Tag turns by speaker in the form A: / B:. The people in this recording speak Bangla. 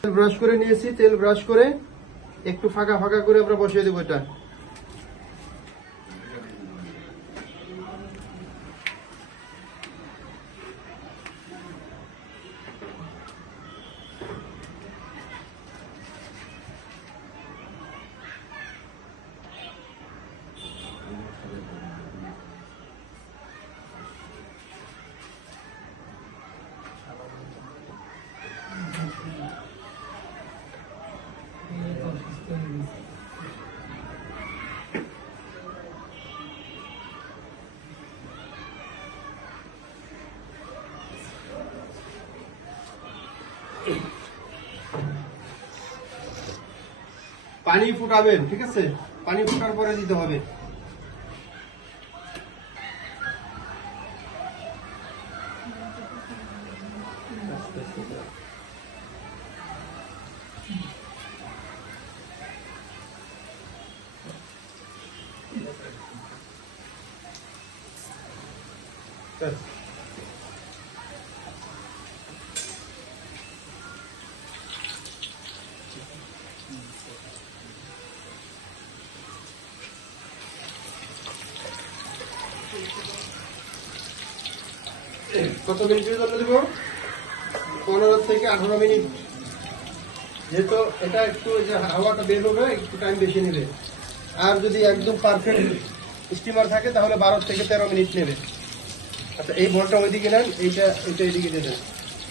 A: তেল ব্রাশ করে নিয়েছি, তেল ব্রাশ করে একটু ফাঁকা ফাঁকা করে আমরা বসিয়ে দেবো এটা। পানি ফুটাবেন ঠিক আছে পানি ফুটার পরে দিতে হবে ব্যাস। কত মিনিটের জন্য দেবো? পনেরো থেকে আঠারো মিনিট। যেহেতু এটা একটু যে হাওয়াটা বের হবে, একটু টাইম বেশি নেবে। আর যদি একদম পারফেক্ট স্টিমার থাকে, তাহলে বারো থেকে তেরো মিনিট নেবে। আচ্ছা এই বলটা ওইদিকে নেন, এইটা এইটা এইদিকে দিয়ে দেন।